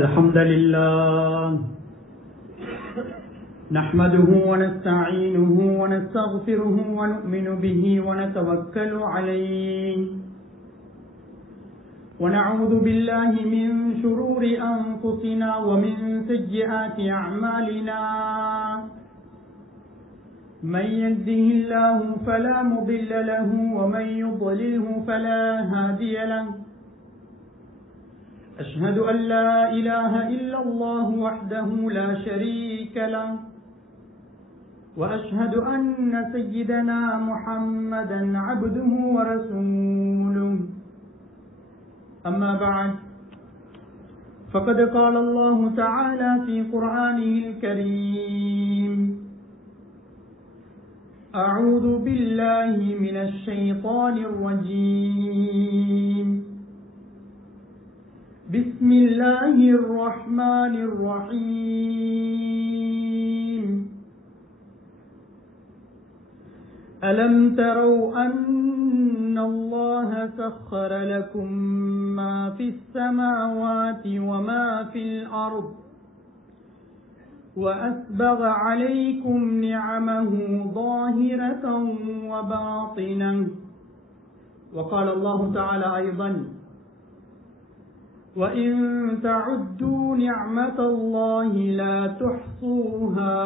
الحمد لله نحمده ونستعينه ونستغفره ونؤمن به ونتوكل عليه ونعوذ بالله من شرور أنفسنا ومن سيئات أعمالنا من يهده الله فلا مضل له ومن يضلله فلا هادي له أشهد أن لا إله إلا الله وحده لا شريك له وأشهد أن سيدنا محمدا عبده ورسوله أما بعد فقد قال الله تعالى في قرآنه الكريم أعوذ بالله من الشيطان الرجيم بسم الله الرحمن الرحيم ألم تروا أن الله سخر لكم ما في السماوات وما في الأرض وأسبغ عليكم نعمه ظاهرة وباطنة وقال الله تعالى أيضا وإن تعدوا نعمة الله لا تحصوها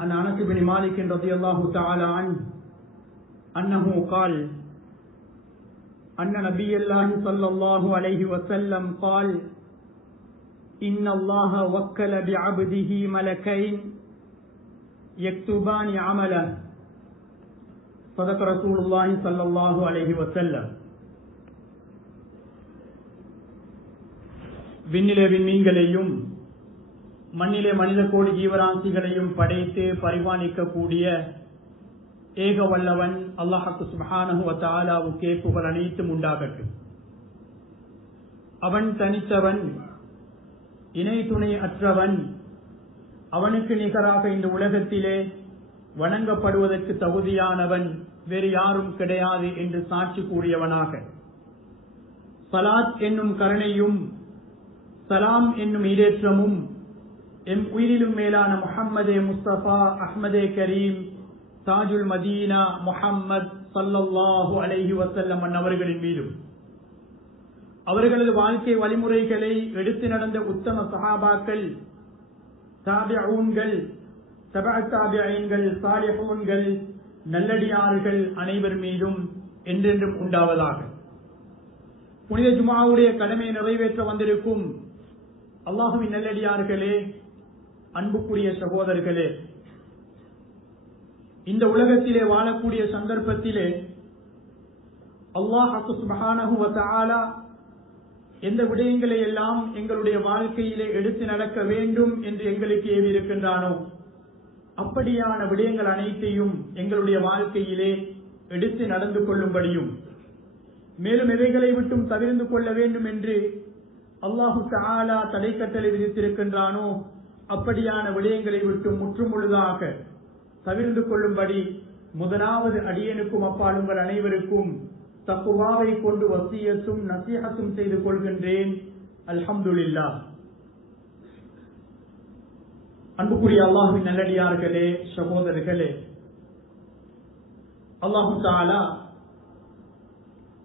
عن أنس بن مالك رضي الله تعالى عنه أنه قال أن نبي الله صلى الله عليه وسلم قال إن الله وكل بعبده ملكين يكتبان عمله صدق رسول الله صلى الله عليه وسلم. விண்ணிலே விண்மீன்களையும் மண்ணிலே மனித கோடி ஜீவராசிகளையும் படைத்து பரிபாலிக்கக்கூடிய ஏக வல்லவன் அல்லாஹ் சுப்ஹானஹு வ தஆலாவுக்கே புகழ் அனைத்தும் உண்டாகட்டும். அவன் தனித்தவன், இணை துணை அற்றவன், அவனுக்கு நிகராக இந்த உலகத்திலே வணங்கப்படுவதற்கு தகுதியானவன் வேறு யாரும் கிடையாது என்று சாட்சி கூறியவனாக சலாத் என்னும் கருணையும் சலாம் என்னும் ஈடேற்றமும் எம் உயிரிலும் மேலான முஹம்மதே முஸ்தபா அஹ்மதே கரீம் தாஜுல் மதீனா முஹம்மத் ஸல்லல்லாஹு அலைஹி வஸல்லம் அவர்களின் மீதும் அவர்களது வாழ்க்கை வழிமுறைகளை எடுத்து நடந்த உத்தம சஹாபாக்கள், தாபிஊன்கள், தபஅத்தாபிஈன்கள், சாலிஹூன்கள், நல்லடியார்கள் அனைவர் மீதும் என்றென்றும் உண்டாவதாக. புனித ஜும்ஆவுடைய கடமையை நிறைவேற்ற வந்திருக்கும் அல்லாஹ்வின் நல்லடியார்களே, அன்புக்குரிய சகோதரர்களே, இந்த உலகத்திலே வாழக்கூடிய சந்தர்ப்பத்திலே அல்லாஹ் சுப்ஹானஹு வ தஆலா எந்த விடயங்களை எல்லாம் எங்களுடைய வாழ்க்கையிலே எடுத்து நடக்க வேண்டும் என்று எங்களுக்கு ஏவி இருக்கின்றானோ அப்படியான விடயங்கள் அனைத்தையும் எங்களுடைய வாழ்க்கையிலே எடுத்து நடந்து கொள்ளும்படியும், மேலும் எவைகளை விட்டும் தவிர்த்து கொள்ள வேண்டும் என்று அல்லாஹு தஆலா தடை கட்டளை விதித்திருக்கின்றானோ அப்படியான விடயங்களை விட்டு முற்றுமுழுதாக தவிர்த்து கொள்ளும்படி முதலாவது அடியனுக்கும் அப்பாலுங்கள் அனைவருக்கும் தக்வாவை கொண்டு வசியத்தும் நசீஹத்தும் செய்து கொள்கின்றேன். அல்ஹம்துலில்லாஹ். அன்புக்குரிய அல்லாஹ்வின் நல்லடியார்களே, சகோதரர்களே, அல்லாஹு தஆலா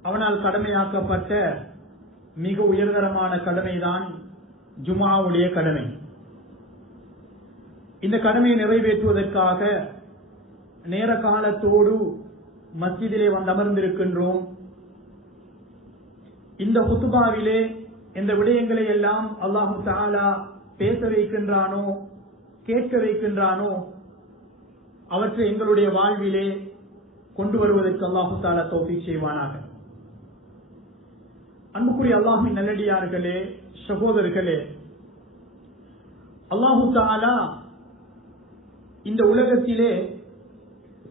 அவனால் கடமையாக்கப்பட்ட மிக உயர்தரமான கடமைதான் ஜும்ஆவுடைய கடமை. இந்த கடமையை நிறைவேற்றுவதற்காக நேர காலத்தோடு மஸ்ஜிதிலே வந்து அமர்ந்திருக்கின்றோம். இந்த குத்துபாவிலே இந்த விடயங்களை எல்லாம் அல்லாஹு தஆலா பேச வைக்கின்றானோ, கேட்க வைக்கின்றானோ அவற்றை எங்களுடைய வாழ்விலே கொண்டு வருவதற்கு அல்லாஹு தஆலா தௌஃபீக் செய்வானாக. அன்புக்குரிய அல்லாஹ்வின் நல்லடியார்களே, சகோதரர்களே, அல்லாஹு தஆலா இந்த உலகத்திலே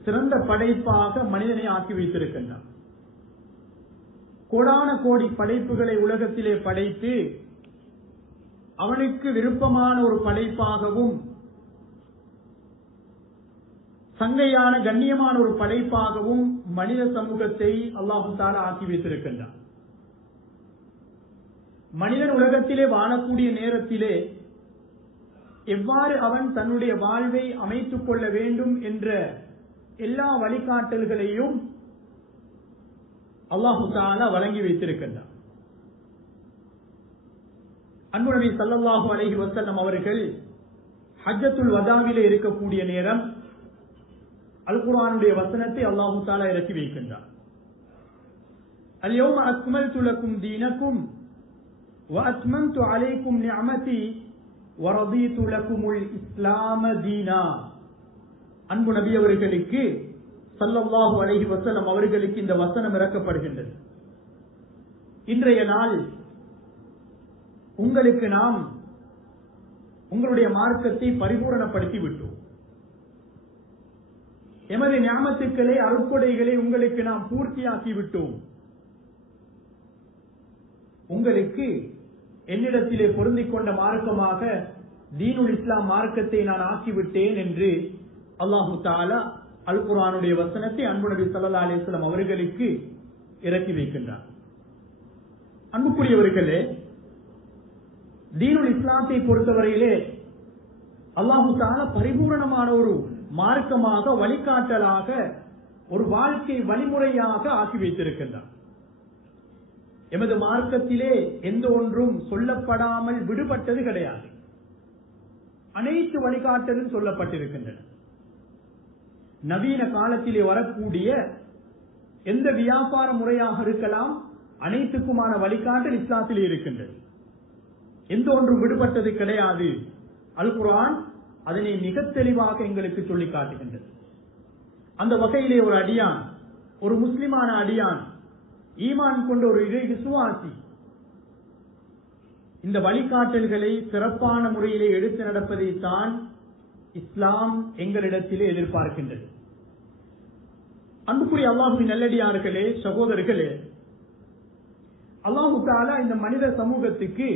சிறந்த படைப்பாக மனிதனை ஆக்கி வைத்திருக்கின்றான். கோடான கோடி படைப்புகளை உலகத்திலே படைத்து அவனுக்கு விருப்பமான ஒரு படைப்பாகவும் சங்கையான கண்ணியமான ஒரு படைப்பாகவும் மனித சமூகத்தை அல்லாஹு தஆலா ஆக்கி வைத்திருக்கின்றான். மனிதன் உலகத்திலே வாழக்கூடிய நேரத்திலே எவ்வாறு அவன் தன்னுடைய வாழ்வை அமைத்துக் கொள்ள வேண்டும் என்ற எல்லா வழிகாட்டல்களையும் அல்லாஹு தஆலா வழங்கி வைத்திருக்கின்றார். அன்பு நபி ஸல்லல்லாஹு அலைஹி வஸல்லம் அவர்கள் ஹஜ்ஜத்துல் வதாவிலே இருக்கக்கூடிய நேரம் அல் குர்ஆனுடைய வசனத்தை அல்லாஹு தஆலா இறக்கி வைக்கின்றார். அல்-யௌம அக்மல்து லக்கும் தீனக்கும் வ அத்மம்து அலைக்கும் நிஅமதி வ ரதீது லக்குமுல் இஸ்லாம தீனா. அன்பு நபி அவர்களுக்கு ஸல்லல்லாஹு அலைஹி வஸல்லம் அவர்களுக்கு இந்த வசனம் இறக்கப்படுகின்றது. இன்றைய நாள் உங்களுக்கு நாம் உங்களுடைய மார்க்கத்தை பரிபூரணப்படுத்தி விட்டோம். எமது நியாமத்துக்களை அருட்கொடைகளை உங்களுக்கு நாம் பூர்த்தியாக்கி விட்டோம். உங்களுக்கு என்னிடத்திலே பொருந்திக் கொண்ட மார்க்கமாக தீனுல் இஸ்லாம் மார்க்கத்தை நான் ஆக்கிவிட்டேன் என்று அல்லாஹு தஆலா அல் குர்ஆனுடைய வசனத்தை அன்பு நபி ஸல்லல்லாஹு அலைஹி வஸல்லம் அவர்களுக்கு இறக்கி வைக்கின்றார். அன்புக்குரியவர்களே, தீனுல் இஸ்லாத்தை பொறுத்தவரையிலே அல்லாஹு தஆலா பரிபூரணமான ஒரு மார்க்கமாக, வழிகாட்டலாக, ஒரு வாழ்க்கை வழிமுறையாக ஆக்கி வைத்திருக்கின்றார். எமது மார்க்கத்திலே எந்த ஒன்றும் சொல்லப்படாமல் விடுபட்டது கிடையாது. அனைத்து வழிகாட்டலும் சொல்லப்பட்டிருக்கின்றன. நவீன காலத்திலே வரக்கூடிய எந்த வியாபார முறையாக இருக்கலாம், அனைத்துக்குமான வழிகாட்டல் இஸ்லாத்திலே இருக்கின்றது. எந்த ஒன்றும் விடுபட்டது கிடையாது. அல் குர்ஆன் அதனை மிக தெளிவாக எங்களுக்கு சொல்லி காட்டுகின்றது. அந்த வகையிலே ஒரு அடியான், ஒரு முஸ்லிமான அடியான், ஈமான் கொண்ட ஒரு இறை விசுவாசி இந்த வழிகாட்டல்களை சிறப்பான முறையிலே எடுத்து நடப்பதை தான் இஸ்லாம் எங்களிடத்திலே எதிர்பார்க்கின்றது. அன்புக்குரிய அல்லாஹுவின் நல்லடியார்களே, சகோதரர்களே, அல்லாஹு தஆலா இந்த மனித சமூகத்துக்கு,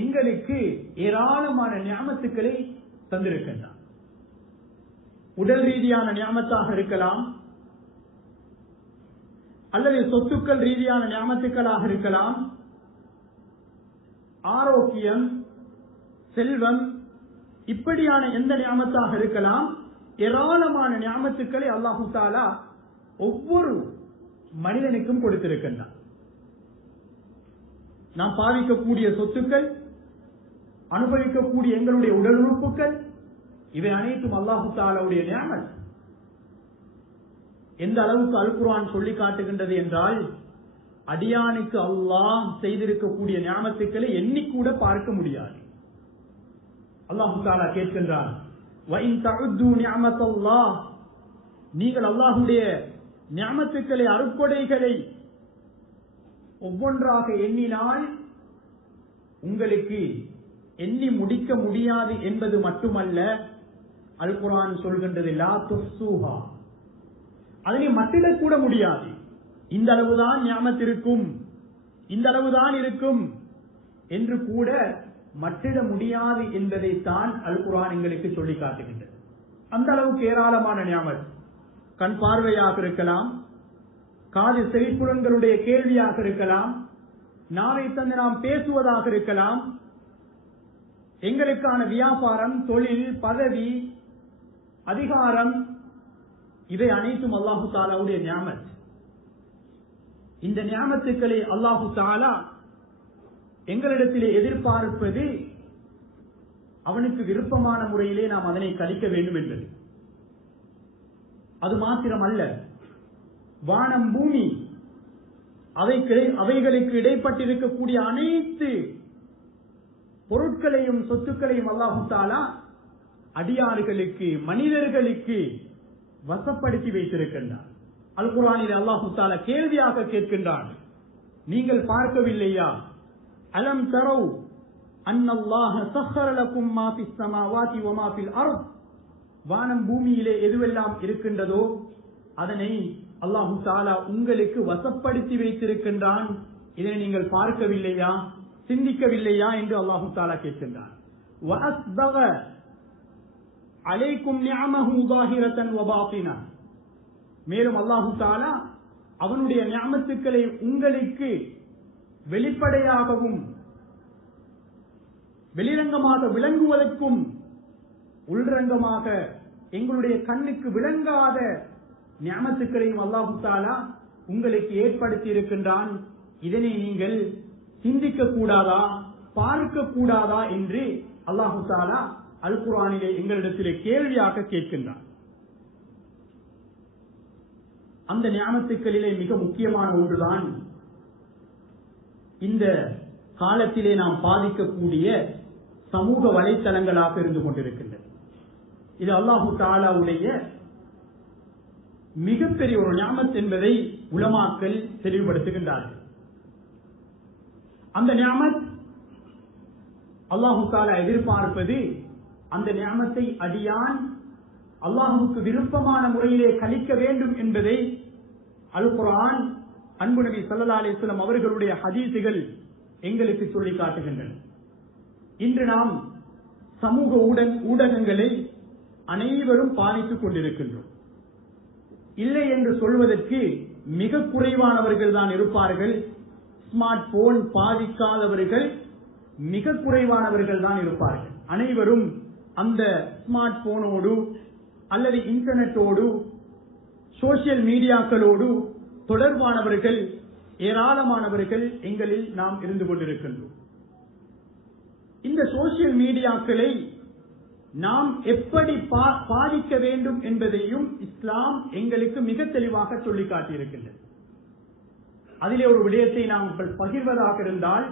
எங்களுக்கு ஏராளமான நியாமத்துக்களை தந்திருக்கின்றார். உடல் ரீதியான நியாமத்தாக இருக்கலாம், அல்லது சொத்துக்கள் ரீதியான நியாமத்துக்களாக இருக்கலாம், ஆரோக்கியம், செல்வம், இப்படியான எந்த நியாமத்தாக இருக்கலாம். ஏராளமான நியாமத்துக்களை அல்லாஹு தஆலா ஒவ்வொரு மனிதனுக்கும் கொடுத்திருக்கின்றார். நாம் பாவிக்கக்கூடிய சொத்துக்கள், அனுபவிக்கக்கூடிய எங்களுடைய உடல் உறுப்புகள், இவை அனைத்தும் அல்லாஹு தஆலாவுடைய நியாமத். எந்த அளவுக்கு அல் குர்ஆன் சொல்லி காட்டுகின்றது என்றால், அடியானுக்கு அல்லாஹ் செய்திருக்கக்கூடிய நியாமத்துக்களை எண்ணிக்கூட பார்க்க முடியாது. அல்லாஹு தஆலா கேட்கின்றான், வ இன் தஉது நிஅமத்தல்லாஹ், நீங்கள் அல்லாஹ்வுடைய நியாமத்துக்களை, அருட்கொடைகளை ஒவ்வொன்றாக எண்ணினால் உங்களுக்கு எண்ணி முடிக்க முடியாது என்பது மட்டுமல்ல, அல் குர்ஆன் சொல்கின்றது லா துஹ்ஸூஹா, அதனை மட்டிடக் கூட முடியாது. இந்த அளவுதான் நியாமத் இருக்கும், இந்த அளவுதான் இருக்கும் என்று கூட மட்டிட முடியாது என்பதைத்தான் அல் குர்ஆன் எங்களுக்கு சொல்லி காட்டுகின்றது. அந்த அளவுக்கு ஏராளமான நியாமத். கண் பார்வையாக இருக்கலாம், காது செவிப்புலன்களுடைய கேள்வியாக இருக்கலாம், நாளை தந்து நாம் பேசுவதாக இருக்கலாம், எங்களுக்கான வியாபாரம், தொழில், பதவி, அதிகாரம், இவை அனைத்தும் அல்லாஹு தஆலாவுடைய நியாமத். இந்த நியாமத்துக்களை அல்லாஹு தஆலா எங்களிடத்திலே எதிர்பார்ப்பது அவனுக்கு விருப்பமான முறையிலே நாம் அதனை கழிக்க வேண்டும் என்பது. அது மாத்திரமல்ல, வானம், பூமி, அவைகளுக்கு இடைப்பட்டிருக்கக்கூடிய அனைத்து பொருட்களையும் சொத்துக்களையும் அல்லாஹு தஆலா அடியார்களுக்கு, மனிதர்களுக்கு வசப்படுத்தி வைத்திருக்கின்றார். அல் குர்ஆனில் அல்லாஹு தஆலா கேள்வியாக கேட்கின்றான், நீங்கள் பார்க்கவில்லையா? அலம் தரவு அன்னல்லாஹ சஹ்ஹர லக்கும் மா ஃபிஸ் ஸமாவாதி வ மா ஃபில் அர்த், வானம் பூமியிலே எதுவெல்லாம் இருக்கின்றதோ அதனை அல்லாஹு தஆலா உங்களுக்கு வசப்படுத்தி வைத்திருக்கின்றான். இதனை நீங்கள் பார்க்கவில்லையா, சிந்திக்கவில்லையா என்று அல்லாஹு தஆலா கேட்கின்றான். வ அஸ்பக அலைக்கும் நிஅமஹு ஸாஹிரத்தன் வ பாத்தினா, மேலும் அல்லாஹு தஆலா அவனுடைய நிஅமத்துக்களை உங்களுக்கு வெளிப்படையாகவும் வெளிரங்கமாக விளங்குவதற்கும் உள்ரங்கமாக எங்களுடைய கண்ணுக்கு விளங்காத நியமத்துக்களையும் அல்லாஹு தஆலா உங்களுக்கு ஏற்படுத்தி இருக்கின்றான். இதனை நீங்கள் சிந்திக்க கூடாதா, பார்க்க கூடாதா என்று அல்லாஹு தஆலா அல் குர்ஆனிலே எங்களிடத்திலே கேள்வியாக கேட்கின்றான். அந்த நியமத்துக்களிலே மிக முக்கியமான ஒன்றுதான் இந்த காலத்திலே நாம் பாதிக்கக்கூடிய சமூக வலைத்தளங்களாக இருந்து கொண்டிருக்கின்றது. இது அல்லாஹு தஆலாவுடைய மிகப்பெரிய ஒரு நியமத் என்பதை உலமாக்கள் தெளிவுபடுத்துகின்றார்கள். அந்த நியமத் அல்லாஹு தஆலா எதிர்பார்ப்பது அந்த நியமத்தை அடியான் அல்லாஹுவுக்கு விருப்பமான முறையிலே கழிக்க வேண்டும் என்பதை அல் குர்ஆன், அன்பு நபி ஸல்லல்லாஹு அலைஹி வஸல்லம் அவர்களுடைய ஹதீஸுகள் எங்களுக்கு சொல்லி காட்டுகின்றன. இன்று நாம் சமூக ஊடகங்களை அனைவரும் பாதித்துக் கொண்டிருக்கின்றோம். இல்லை என்று சொல்வதற்கு மிக குறைவானவர்கள் தான் இருப்பார்கள். ஸ்மார்ட் போன் பாதிக்காதவர்கள் மிக குறைவானவர்கள் தான் இருப்பார்கள். அனைவரும் அந்த ஸ்மார்ட் போனோடு அல்லது இன்டர்நெட்டோடு சோசியல் மீடியாக்களோடு தொடர்பானவர்கள் ஏராளமானவர்கள் எங்களில் நாம் இருந்து கொண்டிருக்கின்றோம். இந்த சோசியல் மீடியாக்களை நாம் எப்படி பாதிக்க வேண்டும் என்பதையும் இஸ்லாம் எங்களுக்கு மிக தெளிவாக சொல்லி காட்டியிருக்கின்றது. அதிலே ஒரு விடயத்தை நாம் பகிர்வதாக இருந்தால்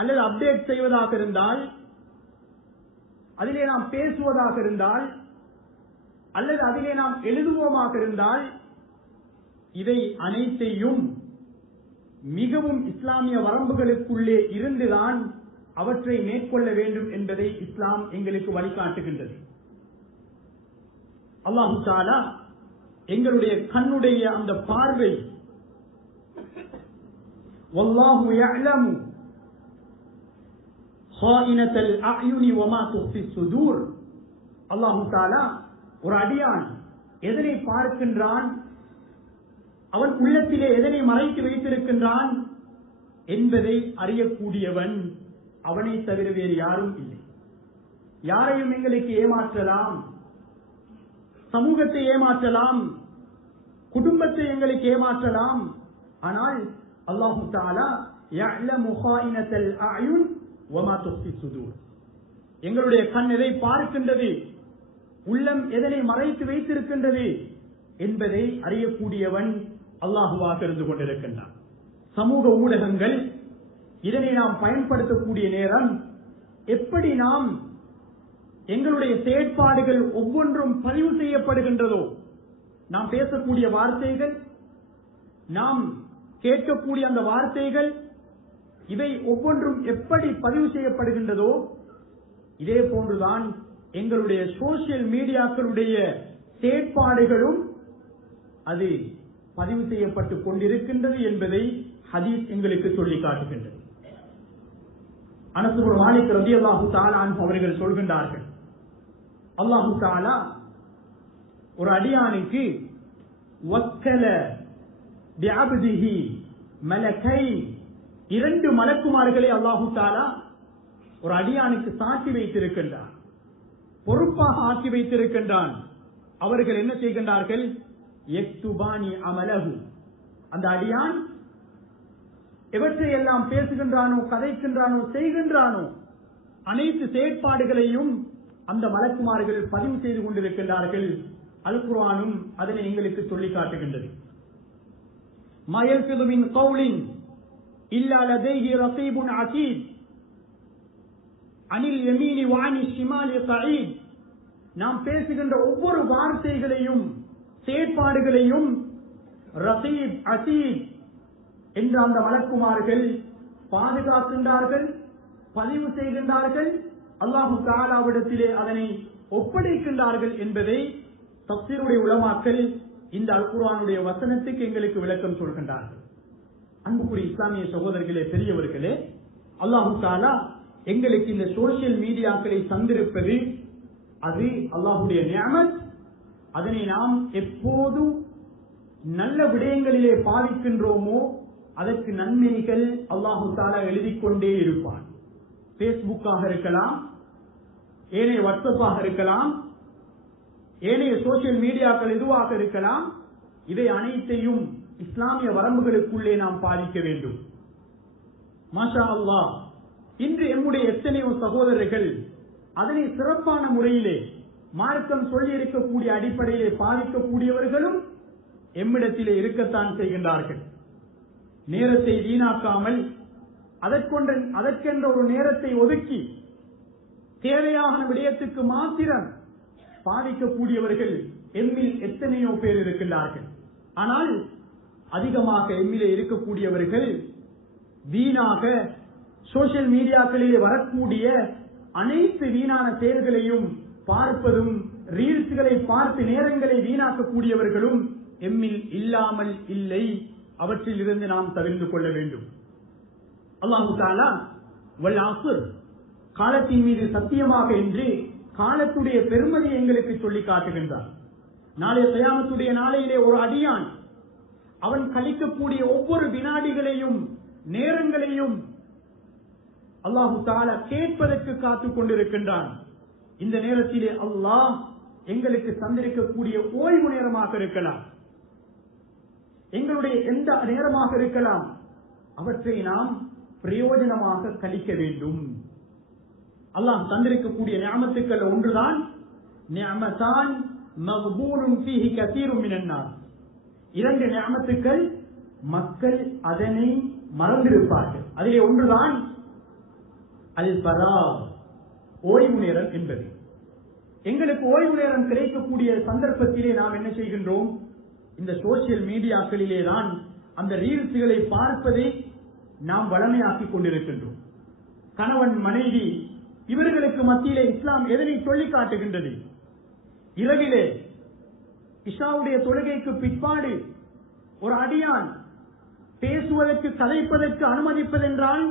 அல்லது அப்டேட் செய்வதாக இருந்தால், அதிலே நாம் பேசுவதாக இருந்தால் அல்லது அதிலே நாம் எழுதுவோமாக இருந்தால், இதை அனைத்தையும் மிகவும் இஸ்லாமிய வரம்புகளுக்குள்ளே இருந்துதான் அவற்றை மேற்கொள்ள வேண்டும் என்பதை இஸ்லாம் எங்களுக்கு வழிகாட்டுகின்றது. அல்லாஹு தஆலா எங்களுடைய கண்ணுடைய அந்த பார்வை, வல்லாஹு யஅலமு ஹாயினத்தல் அயுனி வமா துஃபி ஸுதூர், அல்லாஹு தஆலா ஒரு அடியான் எதனை பார்க்கின்றான், அவன் உள்ளத்திலே எதனை மறைத்து வைத்திருக்கின்றான் என்பதை அறியக்கூடியவன் அவனை தவிர வேறு யாரும் இல்லை. யாரையும் எங்களுக்கு ஏமாற்றலாம், சமூகத்தை ஏமாற்றலாம், குடும்பத்தை எங்களுக்கு ஏமாற்றலாம். ஆனால் அல்லாஹு தஆலா யஅலமு ஹாயினத்தல் அயுன் வமா துஃபி ஸுதூர், எங்களுடைய கண் எதை பார்க்கின்றது, உள்ளம் எதனை மறைத்து வைத்திருக்கின்றது என்பதை அறியக்கூடியவன் அல்லாஹுவாக இருந்து கொண்டிருக்கின்றான். சமூக ஊடகங்கள் இதனை நாம் பயன்படுத்தக்கூடிய நேரம் எப்படி நாம் எங்களுடைய செயற்பாடுகள் ஒவ்வொன்றும் பதிவு செய்யப்படுகின்றதோ, நாம் பேசக்கூடிய வார்த்தைகள், நாம் கேட்கக்கூடிய அந்த வார்த்தைகள், இவை ஒவ்வொன்றும் எப்படி பதிவு செய்யப்படுகின்றதோ, இதே போன்றுதான் எங்களுடைய சோசியல் மீடியாக்களுடைய செயற்பாடுகளும் அது பதிவு செய்யப்பட்டுக் கொண்டிருக்கின்றது என்பதை ஹதீஸ் எங்களுக்கு சொல்லி காட்டுகின்றது. அனஸ் இப்னு மாலிக் ரலியல்லாஹு தஆலா அன்ஹு அவர்கள் சொல்கின்றார்கள், அல்லாஹு தஆலா ஒரு அடியானுக்கு வக்கல பிஅப்திஹி மலக்கைன், 2 மலக்குமார்களை அல்லாஹு தஆலா ஒரு அடியானுக்கு சாட்சி வைத்திருக்கின்றார், பொறுப்பாக ஆக்கி வைத்திருக்கின்றான். அவர்கள் என்ன செய்கின்றார்கள், யக்துபானி அமலஹு, அந்த அடியான் எவற்றை எல்லாம் பேசுகின்றானோ, கதைக்கின்றானோ, செய்கின்றானோ அனைத்து செயற்பாடுகளையும் அந்த மலக்குமார்கள் பதிவு செய்து கொண்டிருக்கின்றார்கள். அல் குர்ஆனும் அதனை எங்களுக்கு சொல்லி காட்டுகின்றது. மா யல்ஃபிது மின் கௌலின் இல்லா லதைஹி ரகீபுன் அதீத் அனில் யமீனி வ அனிஷ் ஷிமாலி கஈத், நாம் பேசுகின்ற ஒவ்வொரு வார்த்தைகளையும் செயற்பாடுகளையும் ரகீப் அதீத் என்ற அந்த மலக்குமார்கள் பாதுகாக்கின்றார்கள், பதிவு செய்கின்றார்கள், அல்லாஹு தஆலாவிடத்திலே அதனை ஒப்படைக்கின்றார்கள் என்பதை தஃசீருடைய உலமாக்கள் இந்த அல் குர்ஆனுடைய வசனத்துக்கு எங்களுக்கு விளக்கம் சொல்கின்றார்கள். அன்புக்குரிய இஸ்லாமிய சகோதரர்களே, பெரியவர்களே, அல்லாஹு தஆலா எங்களுக்கு இந்த சோசியல் மீடியாக்களை தந்திருப்பது அது அல்லாஹுடைய நிஅமத். அதனை நாம் எப்போது நல்ல விடயங்களிலே பாதிக்கின்றோமோ அதற்கு நன்மைகள் அல்லாஹு தஆலா எழுதிக் கொண்டே இருப்பான். பேஸ்புக்காக இருக்கலாம், ஏனைய வாட்ஸ்அப்பாக இருக்கலாம், ஏனைய சோசியல் மீடியாக்கள் எதுவாக இருக்கலாம். இவை அனைத்தையும் இஸ்லாமிய வரம்புகளுக்குள்ளே நாம் பாதிக்க வேண்டும். மாஷா அல்லாஹ், இன்று எம்முடைய எத்தனையோ சகோதரர்கள் அதனை சிறப்பான முறையிலே மார்க்கம் சொல்லி இருக்கக்கூடிய அடிப்படையிலே பாதிக்கக்கூடியவர்களும் எம்மிடத்திலே இருக்கத்தான் செய்கின்றார்கள். நேரத்தை வீணாக்காமல் அதற்கென்ற ஒரு நேரத்தை ஒதுக்கி தேவையான விடயத்துக்கு மாத்திரம் பாதிக்கக்கூடியவர்கள் எம்மில் எத்தனையோ பேர் இருக்கின்றார்கள். ஆனால் அதிகமாக எம்மிலே இருக்கக்கூடியவர்கள் வீணாக சோசியல் மீடியாக்களிலே வரக்கூடிய அனைத்து வீணான செயல்களையும் பார்ப்பதும், ரீல்ஸ்களை பார்த்து நேரங்களை வீணாக்கக்கூடியவர்களும் எம்மில் இல்லாமல் இல்லை. அவற்றில் இருந்து நாம் தவிர்த்து கொள்ள வேண்டும். அல்லாஹு தஆலா வல் அஸ்ர், காலத்தின் மீது சத்தியமாக என்று காலத்துடைய பெருமதி எங்களுக்கு சொல்லி காட்டுகின்றார். நாளைய கியாமத்துடைய நாளையிலே ஒரு அடியான் அவன் கழிக்கக்கூடிய ஒவ்வொரு வினாடிகளையும் நேரங்களையும் அல்லாஹு தஆலா கேட்பதற்கு காத்துக் கொண்டிருக்கின்றான். இந்த நேரத்திலே அல்லாஹ் எங்களுக்கு தந்திருக்கக்கூடிய ஓய்வு நேரமாக இருக்கலாம், எங்களுடைய எந்த நேரமாக இருக்கலாம், அவற்றை நாம் பிரயோஜனமாக கழிக்க வேண்டும். அல்லாஹ் தந்திருக்கக்கூடிய நிஅமத்துக்கள் ஒன்றுதான் நிஅமதான் மக்பூனுன் ஃபீஹி கஸீரும் மினன் நாஸ். இரண்டு நிஅமத்துக்கள் மக்கள் அதனை மறந்திருப்பார்கள். அதிலே ஒன்றுதான் அல் ஃபராக், ஓய்வு நேரம் என்பது. எங்களுக்கு ஓய்வு நேரம் கிடைக்கக்கூடிய சந்தர்ப்பத்திலே நாம் என்ன செய்கின்றோம்? இந்த சோசியல் மீடியாக்களிலே தான் அந்த ரீல்ஸ்களை பார்ப்பதை நாம் வளமையாக்கிக் கொண்டிருக்கின்றோம். கணவன் மனைவி இவர்களுக்கு மத்தியிலே இஸ்லாம் எதனை சொல்லி காட்டுகின்றது? இரவிலே இஷாவுடைய தொழுகைக்கு பிற்பாடு ஒரு அடியான் பேசுவதற்கு, கதைப்பதற்கு அனுமதிப்பதென்றால்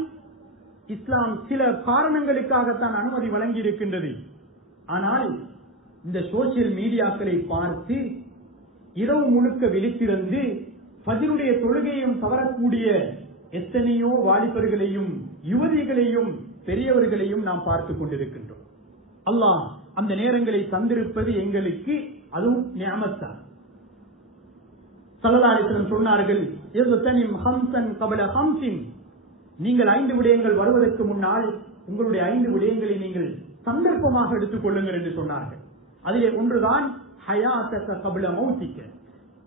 இஸ்லாம் சில காரணங்களுக்காகத்தான் அனுமதி வழங்கி இருக்கின்றது. ஆனால் இந்த சோசியல் மீடியாக்களை பார்த்து இரவு முழுக்க விழித்திருந்து ஃபஜ்ருடைய தொழுகையும் தவறக்கூடிய எத்தனையோ வாலிபர்களையும் யுவதிகளையும் பெரியவர்களையும் நாம் பார்த்துக் கொண்டிருக்கின்றோம். அல்லாஹ் அந்த நேரங்களை தந்திருப்பது எங்களுக்கு அதுவும் நிஅமத்தான். ஸல்லல்லாஹு அலைஹி வஸல்லம் சொன்னார்கள், யஸ்தனிம் ஹம்ஸன் கபல ஹம்ஸின், நீங்கள் 5 விடயங்கள் வருவதற்கு முன்னால் உங்களுடைய 5 விடயங்களை நீங்கள் சந்தர்ப்பமாக எடுத்துக் கொள்ளுங்கள் என்று சொன்னார்கள். அதிலே ஒன்றுதான் ஹயாத்தக கபல மௌத்திக்க,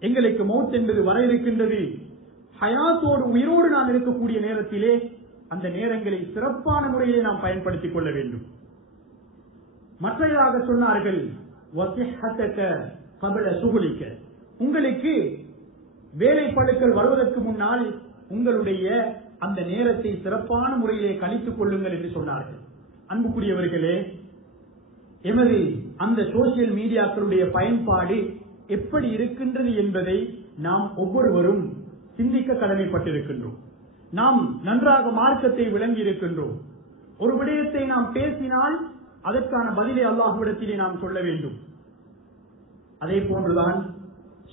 எங்களுக்கு மௌத் என்பது வர இருக்கின்றது. ஹயாத்தோடு உயிரோடு நாம் இருக்கக்கூடிய நேரத்திலே அந்த நேரங்களை சிறப்பான முறையிலே நாம் பயன்படுத்திக் கொள்ள வேண்டும். மற்றதாக சொன்னார்கள் வஸிஹத்தக கபல சுகுலிக்க, உங்களுக்கு வேலை பளுக்கள் வருவதற்கு முன்னால் உங்களுடைய அந்த நேரத்தை சிறப்பான முறையிலே கழித்துக் கொள்ளுங்கள் என்று சொன்னார்கள். அன்புக்குரியவர்களே, எமது அந்த சோசியல் மீடியாக்களுடைய பயன்பாடு எப்படி இருக்கின்றது என்பதை நாம் ஒவ்வொருவரும் சிந்திக்க கடமைப்பட்டிருக்கின்றோம். நாம் நன்றாக மார்க்கத்தை விளங்கி இருக்கின்றோம். ஒரு விடயத்தை நாம் பேசினால் அதற்கான பதிலை அல்லாஹ்விடத்திலே நாம் சொல்ல வேண்டும். அதே போன்றுதான்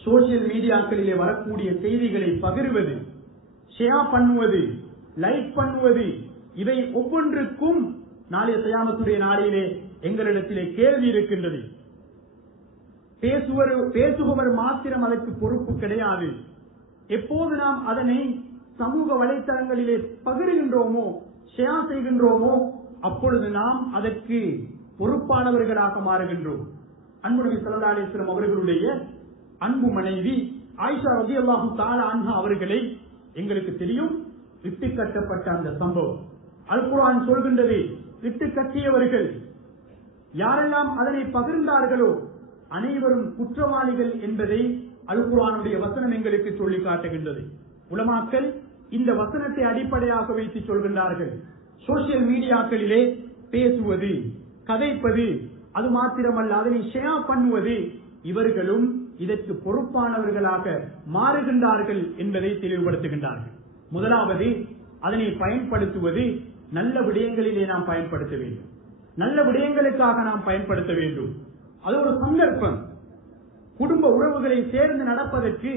சோசியல் மீடியாக்களிலே வரக்கூடிய செய்திகளை பகிர்வது, ஷேர் பண்ணுவது, லைக் பண்ணுவது, இவை ஒவ்வொன்றுக்கும் நாளைய கியாமத்துடைய நாளிலே எங்களிடத்திலே கேள்வி இருக்கின்றது. பேசுபவர் மாத்திரம் அதற்கு பொறுப்பு கிடையாது. எப்போது நாம் அதனை சமூக வலைத்தளங்களிலே பகிர்கின்றோமோ, ஷேர் செய்கின்றோமோ, அப்பொழுது நாம் அதற்கு பொறுப்பானவர்களாக மாறுகின்றோம். அன்பு நபி ஸல்லல்லாஹு அலைஹி வஸல்லம் அவர்களுடைய அன்பு மனைவி ஆயிஷா ரலியல்லாஹு தஆலா அன்ஹா அவர்களை எங்களுக்கு தெரியும், விட்டு கட்டப்பட்ட அந்த சம்பவம். அல் குர்ஆன் சொல்கின்றது, விட்டு கட்டியவர்கள் யாரெல்லாம் அதனை பகிர்ந்தார்களோ அனைவரும் குற்றவாளிகள் என்பதை அல் குர்ஆனுடைய வசனம் எங்களுக்கு சொல்லி காட்டுகின்றது. உலமாக்கள் இந்த வசனத்தை அடிப்படையாக வைத்து சொல்கின்றார்கள், சோசியல் மீடியாக்களிலே பேசுவது, கதைப்பது, அது மாத்திரமல்ல அதனை ஷேர் பண்ணுவது, இவர்களும் இதற்கு பொறுப்பானவர்களாக மாறுகின்றார்கள் என்பதை தெளிவுபடுத்துகின்றார்கள். முதலாவது, அதனை பயன்படுத்துவது நல்ல விடயங்களிலே நாம் பயன்படுத்த வேண்டும், நல்ல விடயங்களுக்காக நாம் பயன்படுத்த வேண்டும். அது ஒரு சந்தர்ப்பம். குடும்ப உறவுகளை சேர்ந்து நடப்பதற்கு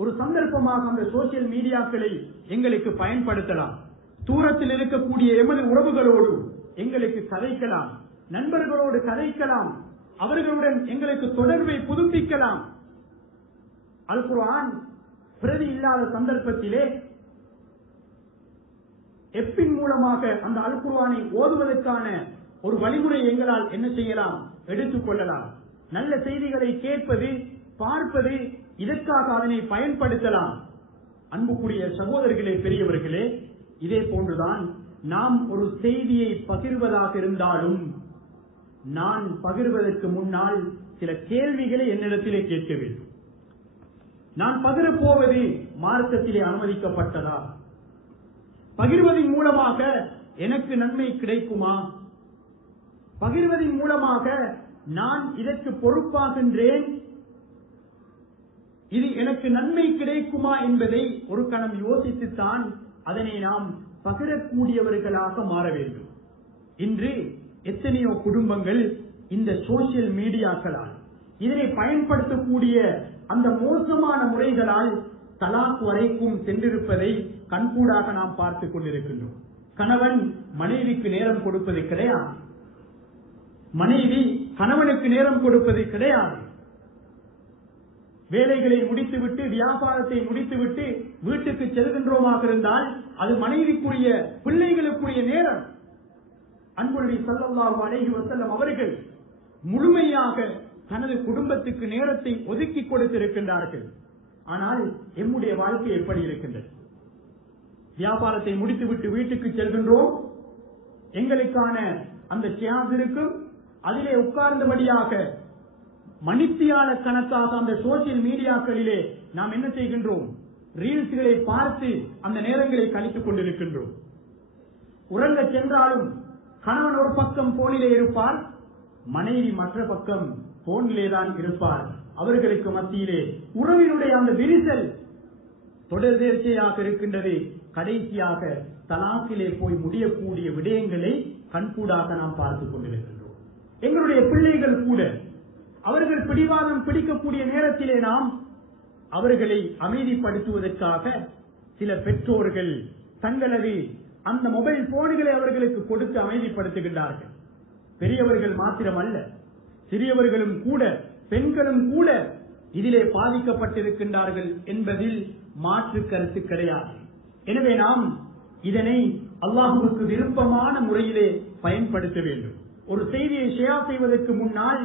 ஒரு சந்தர்ப்பமாக அந்த சோசியல் மீடியாக்களை எங்களுக்கு பயன்படுத்தலாம். தூரத்தில் இருக்கக்கூடிய எமது உறவுகளோடு எங்களுக்கு கதைக்கலாம், நண்பர்களோடு கதைக்கலாம், அவர்களுடன் எங்களுக்கு தொடர்பை புதுப்பிக்கலாம். அல் குர்ஆன் பிரதி இல்லாத சந்தர்ப்பத்திலே எப்பின் மூலமாக அந்த அல் குர்ஆனை ஓதுவதற்கான ஒரு வழிமுறை எங்களால் என்ன செய்யலாம், எடுத்துக் கொள்ளலாம். நல்ல செய்திகளை கேட்பது, பார்ப்பது, இதற்காக அதனை பயன்படுத்தலாம். அன்புக்குரிய சகோதரர்களே, பெரியவர்களே, இதே போன்றுதான் நாம் ஒரு செய்தியை பகிர்வதாக இருந்தாலும் நான் பகிர்வதற்கு முன்னால் சில கேள்விகளை என்னிடத்திலே கேட்க வேண்டும். நான் பகிரப் போவது மார்க்கத்திலே அனுமதிக்கப்பட்டதா? பகிர்வதன் மூலமாக எனக்கு நன்மை கிடைக்குமா? பகிர்வதன் மூலமாக நான் இதற்கு பொறுப்பாகின்றேன், இது எனக்கு நன்மை கிடைக்குமா என்பதை ஒரு கணம் யோசித்துத்தான் அதனை நாம் பகிரக்கூடியவர்களாக மாற வேண்டும். இன்று எத்தனையோ குடும்பங்கள் இந்த சோசியல் மீடியாக்களால், இதனை பயன்படுத்தக்கூடிய அந்த மோசமான முறைகளால் தலாக் வரைக்கும் சென்றிருப்பதை கண்கூடாக நாம் பார்த்துக் கொண்டிருக்கின்றோம். கணவன் மனைவிக்கு நேரம் கொடுப்பது கிடையாது, மனைவி கணவனுக்கு நேரம் கொடுப்பது கிடையாது. வேலைகளை முடித்துவிட்டு, வியாபாரத்தை முடித்துவிட்டு வீட்டுக்கு செல்கின்றோமாக இருந்தால் அது மனைவிக்குரிய, பிள்ளைகளுக்குரிய நேரம். அன்பு நபி ஸல்லல்லாஹு அலைஹி வஸல்லம் அவர்கள் முழுமையாக தனது குடும்பத்துக்கு நேரத்தை ஒதுக்கி கொடுத்திருக்கின்றார்கள். ஆனால் எம்முடைய வாழ்க்கை எப்படி இருக்கின்றது? வியாபாரத்தை முடித்துவிட்டு வீட்டுக்கு செல்கின்றோம், எங்களுக்கான அந்த சேஸ் இருக்கும், அதிலே உட்கார்ந்தபடியாக மணித்தியால கணக்காக அந்த சோசியல் மீடியாக்களிலே நாம் என்ன செய்கின்றோம், ரீல்ஸ்களை பார்த்து அந்த நேரங்களை கழித்துக் கொண்டிருக்கின்றோம். உறங்க சென்றாலும் கணவன் ஒரு பக்கம் போனிலே இருப்பார், மனைவி மற்ற பக்கம் போனிலேதான் இருப்பார். அவர்களுக்கு மத்தியிலே உறவினுடைய அந்த விரிசல் தொடர்ச்சியாக இருக்கின்றது. கடைசியாக தலாக்கிலே போய் முடியக்கூடிய விடயங்களை கண்கூடாக நாம் பார்த்துக் கொண்டிருக்கின்றோம். எங்களுடைய பிள்ளைகள் கூட அவர்கள் பிடிவாதம் பிடிக்கக்கூடிய நேரத்திலே நாம் அவர்களை அமைதிப்படுத்துவதற்காக சில பெற்றோர்கள் தங்களது அந்த மொபைல் போன்களை அவர்களுக்கு கொடுத்து அமைதிப்படுத்துகின்றார்கள். பெரியவர்கள் மாத்திரமல்ல, சிறியவர்களும் கூட, பெண்களும் கூட இதிலே பாதிக்கப்பட்டிருக்கின்றார்கள் என்பதில் மாற்று கருத்து கிடையாது. எனவே நாம் இதனை அல்லாஹ்வுக்கு விருப்பமான முறையிலே பயன்படுத்த வேண்டும். ஒரு செய்தியை ஷேர் செய்வதற்கு முன்னால்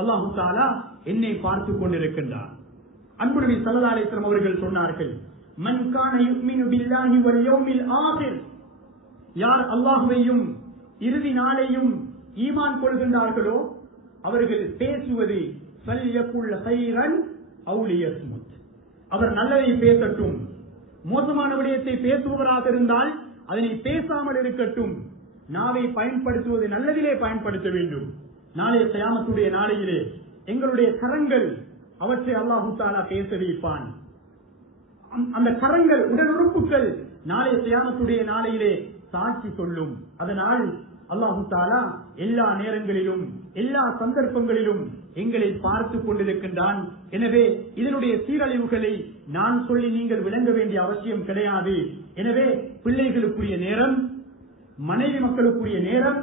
அல்லாஹ் தஆலா என்னை பார்த்துக் கொண்டிருக்கின்றார். அன்பு நபி ஸல்லல்லாஹு அலைஹி வஸல்லம் அவர்கள் சொன்னார்கள், மன் கான யுமினு பில்லாஹி வல் யௌமில் ஆகிர், யார் அல்லாஹ்வையும் இறுதி நாளையும் ஈமான் கொள்கின்றார்களோ அவர்கள் பேசுவது ஃபல்யகுல் கைரன் அவ் லியஸ்முத், அவர் நல்லதை பேசட்டும். மோசமான விடயத்தை பேசுபவராக இருந்தால் அதனை பேசாமல் இருக்கட்டும். நாவை பயன்படுத்துவது நல்லதிலே பயன்படுத்த வேண்டும். நாளைய கியாமத்துடைய நாளையிலே எங்களுடைய கரங்கள் அவற்றை அல்லாஹ் தஆலா பேச வைப்பான். அந்த கரங்கள், உடல் உறுப்புகள் நாளைய கியாமத்துடைய நாளையிலே சாட்சி சொல்லும். அதனால் அல்லாஹ் தஆலா எல்லா நேரங்களிலும் எல்லா சந்தர்ப்பங்களிலும் எங்களை பார்த்துக் கொண்டிருக்கின்றான். எனவே இதனுடைய சீரழிவுகளை நான் சொல்லி நீங்கள் விளங்க வேண்டிய அவசியம் கிடையாது. எனவே பிள்ளைகளுக்குரிய நேரம், மனைவி மக்களுக்குரிய நேரம்,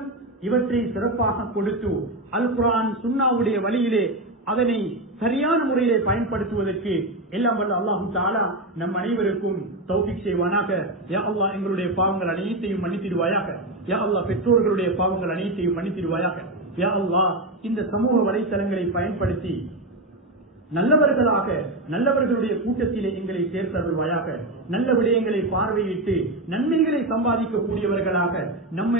இவற்றை சிறப்பாக கொடுத்து அல் குர்ஆன் சுன்னாவுடைய வழியிலே அதனை சரியான முறையிலே பயன்படுத்துவதற்கு எல்லாம் வல்ல அல்லாஹ் தஆலா நம் அனைவருக்கும் தௌஃபீக் செய்வானாக. யா அல்லாஹ் எங்களுடைய பாவங்கள் அனைத்தையும் மன்னித்திடுவாயாக. யா அல்லாஹ் பெற்றோர்களுடைய பாவங்கள் அனைத்தையும் மன்னித்திடுவாயாக. யா அல்லாஹ் இந்த சமூக வலைத்தளங்களை பயன்படுத்தி நல்லவர்களாக, நல்லவர்களுடைய கூட்டத்திலே எங்களை சேர்த்தருள்வாயாக. நல்ல விடயங்களை பார்வையிட்டு நன்மைகளை சம்பாதிக்கக்கூடியவர்களாக நம்மை